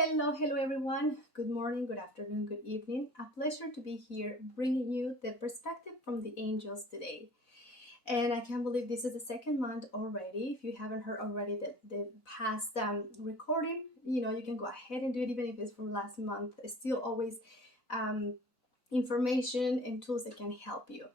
Hello everyone. Good morning, good afternoon, good evening. A pleasure to be here bringing you the perspective from the angels today. And I can't believe this is the second month already. If you haven't heard already the past recording, you can go ahead and do it even if it's from last month. It's still always um, information and tools that can help you.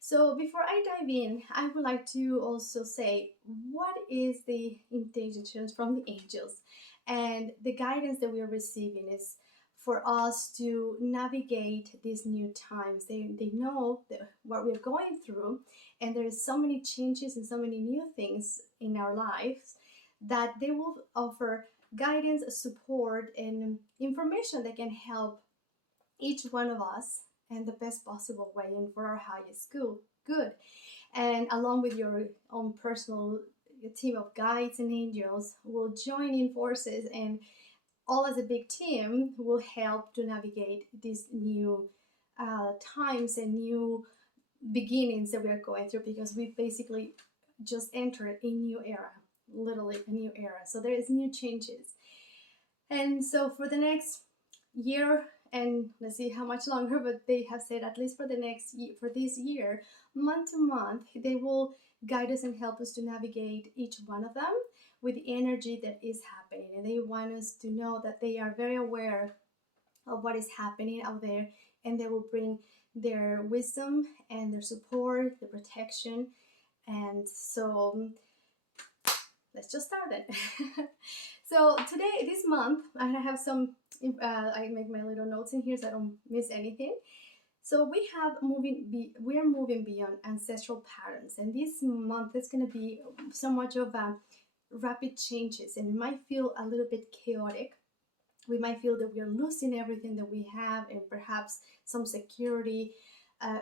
So before I dive in, I would like to also say what is the intelligence from the angels, and the guidance that we are receiving is for us to navigate these new times. They know what we're going through, and there is so many changes and so many new things in our lives that they will offer guidance, support, and information that can help each one of us in the best possible way and for our highest good. And along with your own personal team of guides and angels will join in forces, and all as a big team will help to navigate these new times and new beginnings that we are going through, because we basically just entered a new era, literally a new era. So there is new changes. And so for the next year, and let's see how much longer, but they have said at least for the next year, for this year, month to month, they will guide us and help us to navigate each one of them with the energy that is happening. And they want us to know that they are very aware of what is happening out there, and they will bring their wisdom and their support, the protection. And so let's just start it. So today, this month, I have some, I make my little notes in here so I don't miss anything. So we are moving beyond ancestral patterns, and this month is going to be so much of rapid changes, and it might feel a little bit chaotic. We might feel that we are losing everything that we have, and perhaps some security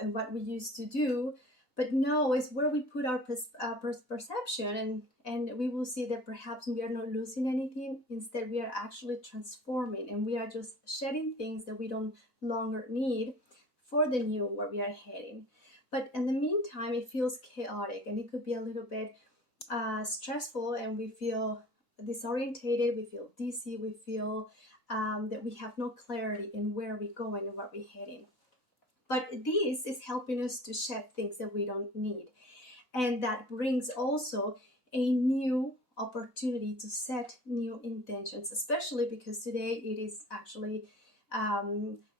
in what we used to do. But no, it's where we put our perception, and we will see that perhaps we are not losing anything. Instead, we are actually transforming, and we are just shedding things that we don't longer need for the new where we are heading. But in the meantime, it feels chaotic, and it could be a little bit stressful, and we feel disorientated, we feel dizzy, we feel that we have no clarity in where we're going and where we're heading. But this is helping us to shed things that we don't need. And that brings also a new opportunity to set new intentions, especially because today it is actually,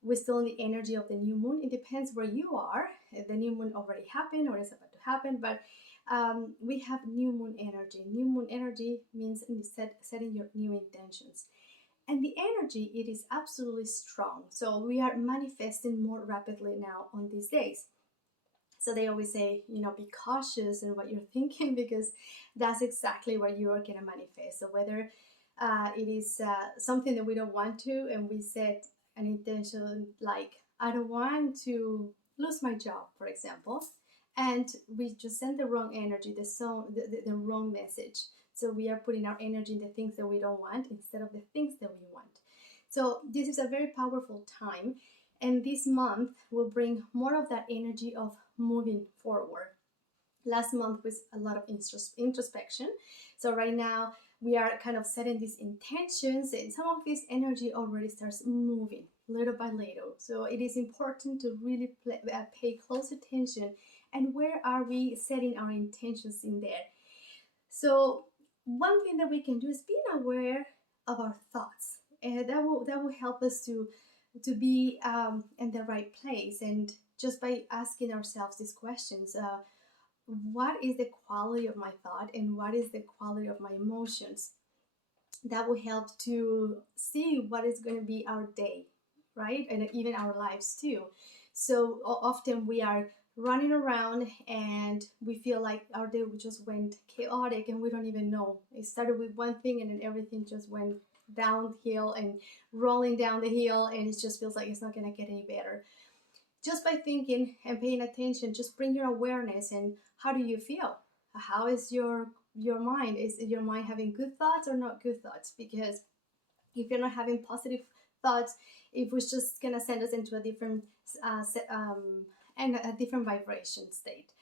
we're still in the energy of the new moon. It depends where you are. The new moon already happened or is about to happen, but we have new moon energy. New moon energy means setting your new intentions. And the energy, it is absolutely strong. So we are manifesting more rapidly now on these days. So they always say, be cautious in what you're thinking, because that's exactly what you are going to manifest. So whether it is something that we don't want to, and we set an intention like, I don't want to lose my job, for example, and we just send the wrong energy, the wrong message. So we are putting our energy in the things that we don't want instead of the things that we want. So this is a very powerful time, and this month will bring more of that energy of moving forward. Last month was a lot of introspection. So right now we are kind of setting these intentions, and some of this energy already starts moving little by little. So it is important to really pay close attention, and where are we setting our intentions in there. So one thing that we can do is being aware of our thoughts, and that will help us to be in the right place. And just by asking ourselves these questions, what is the quality of my thought, and what is the quality of my emotions, that will help to see what is going to be our day, right? And even our lives too. So often we are running around, and we feel like our day just went chaotic, and we don't even know. It started with one thing, and then everything just went downhill and rolling down the hill, and it just feels like it's not going to get any better. Just by thinking and paying attention, just bring your awareness, and how do you feel? How is your mind? Is your mind having good thoughts or not good thoughts? Because if you're not having positive thoughts, it was just gonna send us into a different and a different vibration state.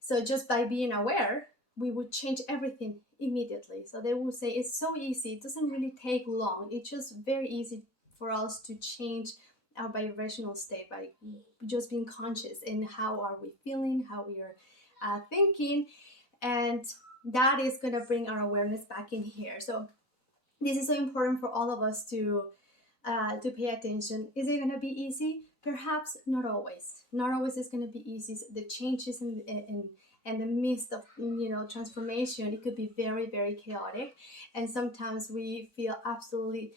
So just by being aware, we would change everything immediately. So they will say it's so easy, it doesn't really take long, it's just very easy for us to change our vibrational state by just being conscious in how are we feeling, how we are thinking, and that is going to bring our awareness back in here. So this is so important for all of us to pay attention. Is it going to be easy? Perhaps not always. Not always is going to be easy. The changes in the midst of transformation, it could be very, very chaotic, and sometimes we feel absolutely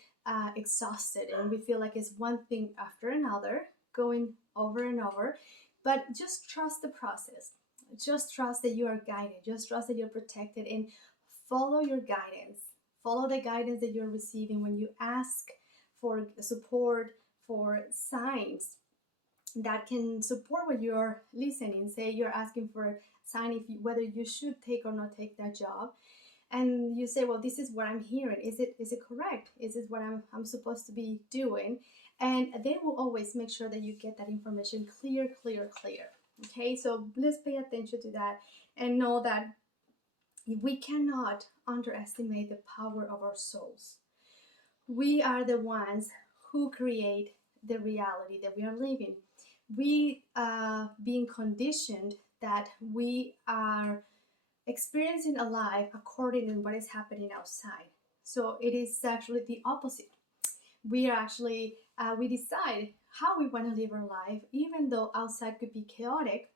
exhausted, and we feel like it's one thing after another going over and over. But just trust the process. Just trust that you are guided. Just trust that you're protected, and follow your guidance. Follow the guidance that you're receiving when you ask for support, for signs that can support what you're listening. Say you're asking for a sign whether you should take or not take that job, and you say, well, this is what I'm hearing. Is it correct? Is this what I'm supposed to be doing? And they will always make sure that you get that information clear. Okay, so let's pay attention to that and know that we cannot underestimate the power of our souls. We are the ones who create the reality that we are living. We being conditioned that we are experiencing a life according to what is happening outside. So it is actually the opposite. We are actually we decide how we want to live our life, even though outside could be chaotic.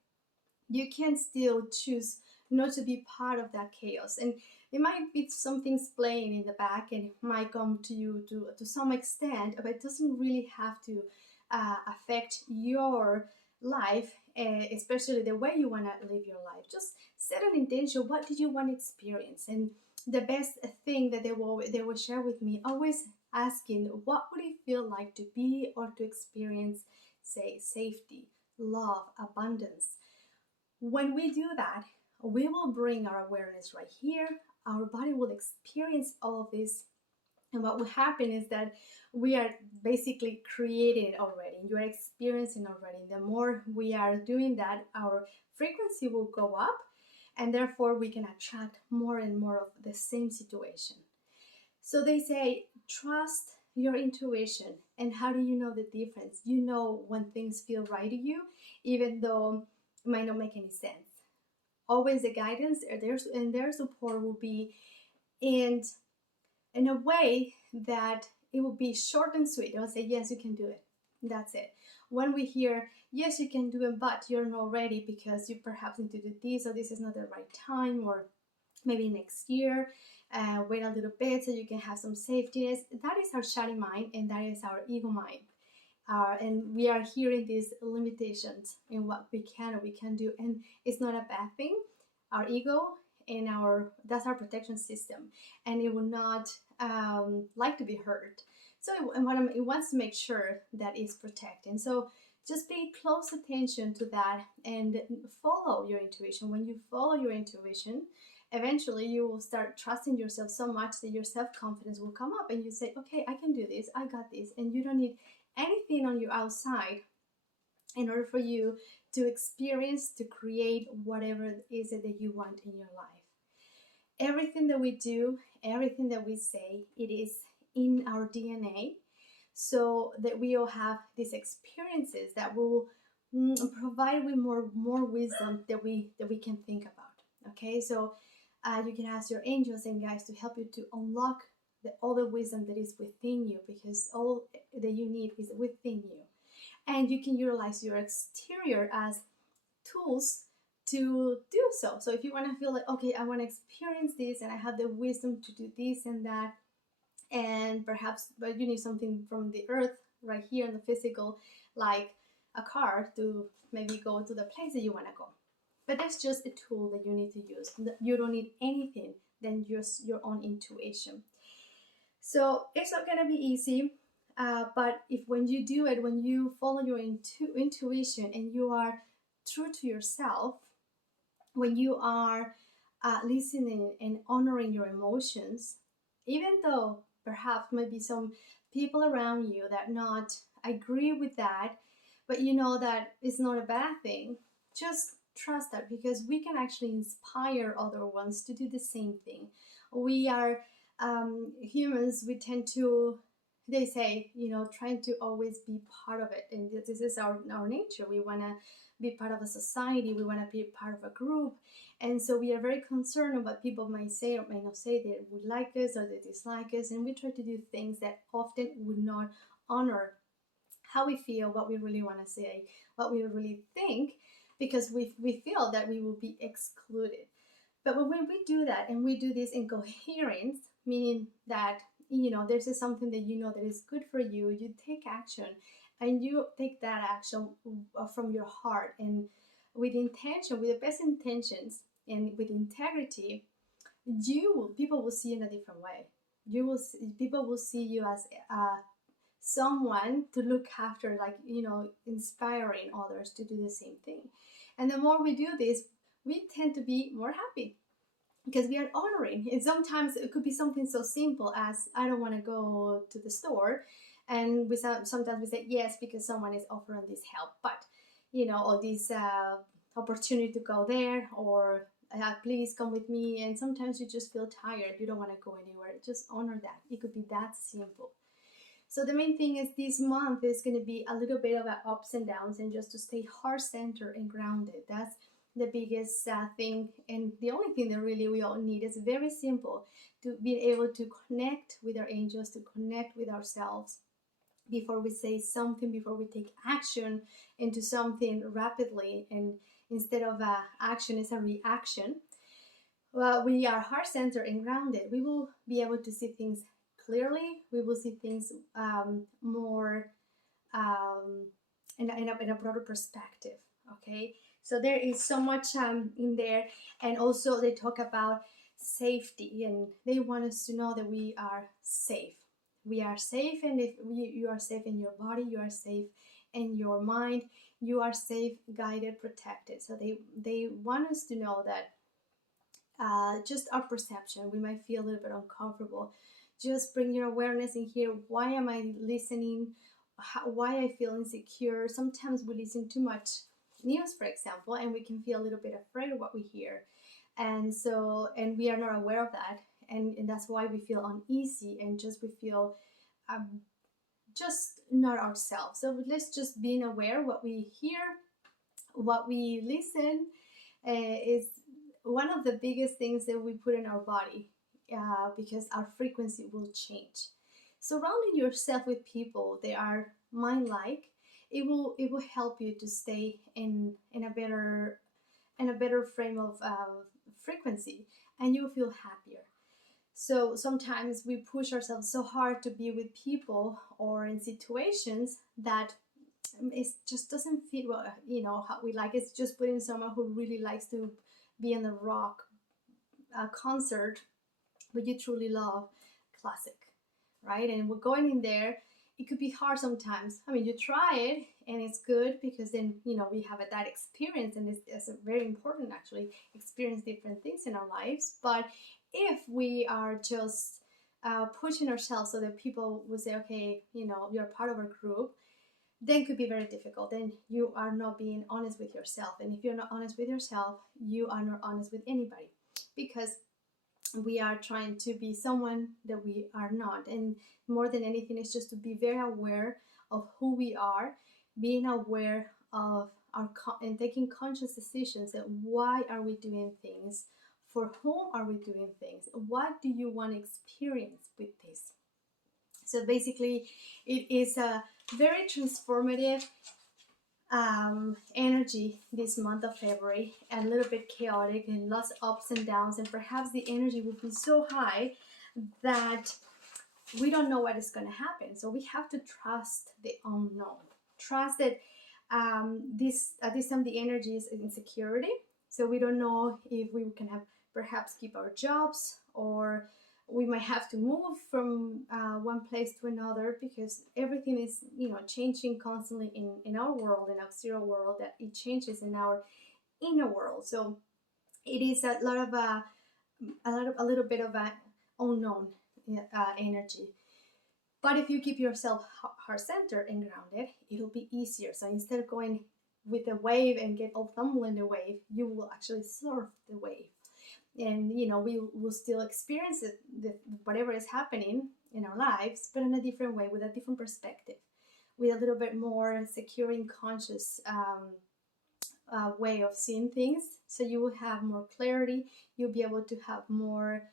You can still choose not to be part of that chaos, and it might be some things playing in the back, and it might come to you to some extent, but it doesn't really have to affect your life, especially the way you want to live your life. Just set an intention. What did you want to experience? And the best thing that they will share with me, always asking, what would it feel like to be or to experience, say, safety, love, abundance? When we do that, we will bring our awareness right here. Our body will experience all of this. And what will happen is that we are basically creating it already. You are experiencing already. The more we are doing that, our frequency will go up, and therefore we can attract more and more of the same situation. So they say, trust your intuition. And how do you know the difference? You know when things feel right to you, even though it might not make any sense. Always the guidance and their support will be in a way that it will be short and sweet. They'll say, yes, you can do it. That's it. When we hear, yes, you can do it, but you're not ready because you perhaps need to do this, or this is not the right time, or maybe next year, wait a little bit so you can have some safety. That is our shallow mind, and that is our ego mind. And we are hearing these limitations in what we can or we can do, and it's not a bad thing. Our ego and that's our protection system, and it will not like to be hurt. So it wants to make sure that it's protected. So just pay close attention to that and follow your intuition. When you follow your intuition, eventually you will start trusting yourself so much that your self-confidence will come up, and you say, okay, I can do this, I got this, and you don't need anything on your outside in order for you to experience, to create whatever it is that you want in your life. Everything that we do, everything that we say, it is in our DNA, so that we all have these experiences that will provide with more wisdom that we can think about. Okay, so you can ask your angels and guides to help you to unlock all the wisdom that is within you, because all that you need is within you. And you can utilize your exterior as tools to do so. So if you want to feel like, okay, I want to experience this and I have the wisdom to do this and that, and perhaps but you need something from the earth right here in the physical, like a car to maybe go to the place that you want to go. But that's just a tool that you need to use. You don't need anything than just your own intuition. So it's not going to be easy, but when you do it, when you follow your intuition and you are true to yourself, when you are listening and honoring your emotions, even though perhaps maybe some people around you that not agree with that, but you know that it's not a bad thing, just trust that, because we can actually inspire other ones to do the same thing. We are humans. We tend to, they say, trying to always be part of it, and this is our nature. We want to be part of a society. We want to be part of a group, and so we are very concerned about people might say or may not say they would like us or they dislike us, and we try to do things that often would not honor how we feel, what we really want to say, what we really think, because we feel that we will be excluded. But when we do that, and we do this in coherence, meaning that, this is something that that is good for you, you take action, and you take that action from your heart and with intention, with the best intentions and with integrity, people will see you in a different way. People will see you as someone to look after, like, inspiring others to do the same thing. And the more we do this, we tend to be more happy because we are honoring. And sometimes it could be something so simple as, I don't want to go to the store, and sometimes we say yes because someone is offering this help, but or this opportunity to go there, or please come with me. And sometimes you just feel tired, you don't want to go anywhere. Just honor that. It could be that simple. So the main thing is, this month is going to be a little bit of ups and downs, and just to stay heart-centered and grounded. That's the biggest thing, and the only thing that really we all need is very simple: to be able to connect with our angels, to connect with ourselves before we say something, before we take action into something rapidly. And instead of action is a reaction, well, we are heart-centered and grounded. We will be able to see things clearly. We will see things more in a broader perspective. Okay, so there is so much in there. And also they talk about safety, and they want us to know that we are safe. We are safe, and if you are safe in your body, you are safe in your mind, you are safe, guided, protected. So they want us to know that just our perception, we might feel a little bit uncomfortable. Just bring your awareness in here. Why am I listening? Why I feel insecure? Sometimes we listen too much news, for example, and we can feel a little bit afraid of what we hear. And we are not aware of that. And that's why we feel uneasy, and we feel just not ourselves. So let's just be aware what we hear, what we listen, is one of the biggest things that we put in our body, because our frequency will change. Surrounding yourself with people that are mind-like, it will help you to stay in a better frame of frequency, and you'll feel happier. So sometimes we push ourselves so hard to be with people or in situations that it just doesn't fit how we like. It's just putting someone who really likes to be in a rock concert, but you truly love classic, right? And we're going in there, it could be hard sometimes. I mean, you try it and it's good, because then we have that experience, and it's very important, actually, experience different things in our lives. But if we are just pushing ourselves so that people will say, okay, you're part of our group, then it could be very difficult. Then you are not being honest with yourself, and if you're not honest with yourself, you are not honest with anybody, because we are trying to be someone that we are not. And more than anything, it's just to be very aware of who we are, being aware of and taking conscious decisions that why are we doing things, for whom are we doing things, what do you want to experience with this. So basically, it is a very transformative energy this month of February, a little bit chaotic and lots of ups and downs, and perhaps the energy will be so high that we don't know what is going to happen. So we have to trust the unknown. Trust that at this time the energy is insecurity. So we don't know if we can perhaps keep our jobs, or we might have to move from one place to another, because everything is changing constantly in our world, in our exterior world, that it changes in our inner world. So it is a little bit of an unknown energy. But if you keep yourself heart-centered and grounded, it'll be easier. So instead of going with the wave and get all tumbled in the wave, you will actually surf the wave. And you know, we will still experience it, whatever is happening in our lives, but in a different way, with a different perspective, with a little bit more secure and conscious way of seeing things. So you will have more clarity, you'll be able to have more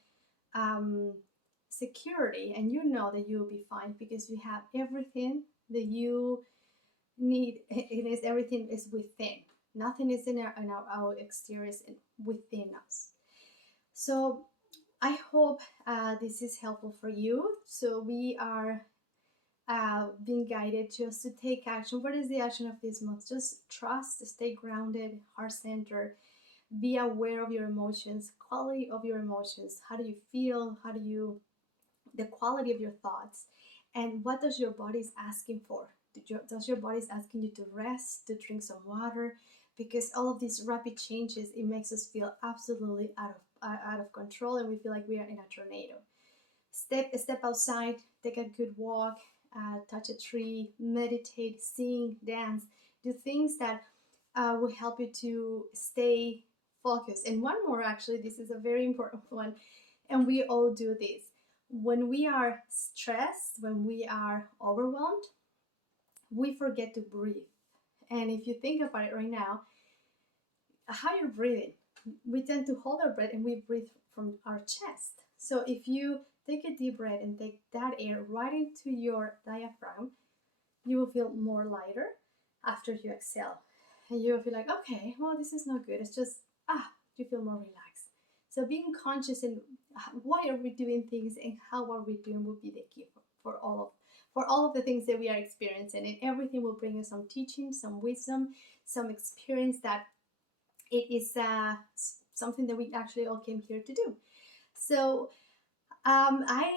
security, and you know that you will be fine because you have everything that you need. It is, everything is within. Nothing is in our exterior, is within us. So I hope this is helpful for you. So we are being guided just to take action. What is the action of this month? Just trust, stay grounded, heart centered, be aware of your emotions, quality of your emotions. How do you feel? How do you, the quality of your thoughts, and what does your body is asking for? Does your body is asking you to rest, to drink some water? Because all of these rapid changes, it makes us feel absolutely out of control, and we feel like we are in a tornado. Step outside, take a good walk, touch a tree, meditate, sing, dance, do things that will help you to stay focused. And one more, actually, this is a very important one, and we all do this. When we are stressed, when we are overwhelmed, we forget to breathe. And if you think about it right now, how you're breathing, we tend to hold our breath and we breathe from our chest. So if you take a deep breath and take that air right into your diaphragm, you will feel more lighter after you exhale. And you will feel like, okay, well, this is not good. It's just, you feel more relaxed. So being conscious in why are we doing things and how are we doing will be the key for all of the things that we are experiencing. And everything will bring us some teaching, some wisdom, some experience that it is something that we actually all came here to do. So I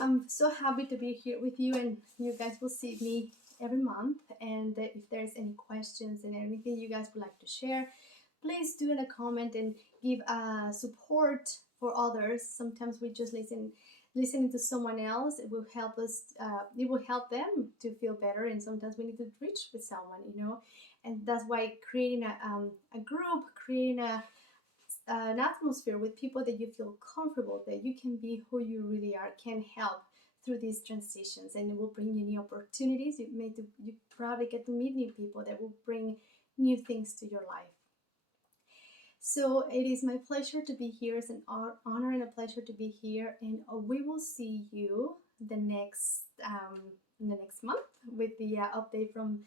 am so happy to be here with you, and you guys will see me every month. And if there's any questions and anything you guys would like to share, please do in a comment and give support for others. Sometimes we just listening to someone else, it will help us, it will help them to feel better, and sometimes we need to reach with someone, you know. And that's why creating a group, creating an atmosphere with people that you feel comfortable, that you can be who you really are, can help through these transitions, and it will bring you new opportunities. You probably get to meet new people that will bring new things to your life. So it is my pleasure to be here. It's an honor and a pleasure to be here, and we will see you the next month with the update from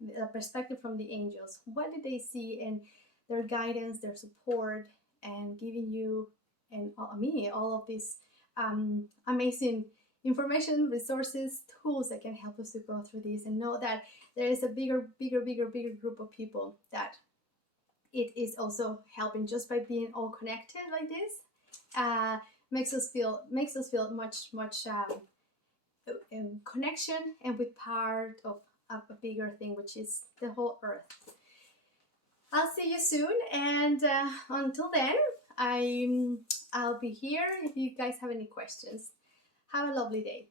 the perspective from the angels. What did they see, and their guidance, their support, and giving you and me all of these amazing information, resources, tools that can help us to go through this and know that there is a bigger group of people that it is also helping. Just by being all connected like this, makes us feel much in connection and with part of a bigger thing, which is the whole earth. I'll see you soon, and until then, I'll be here if you guys have any questions. Have a lovely day.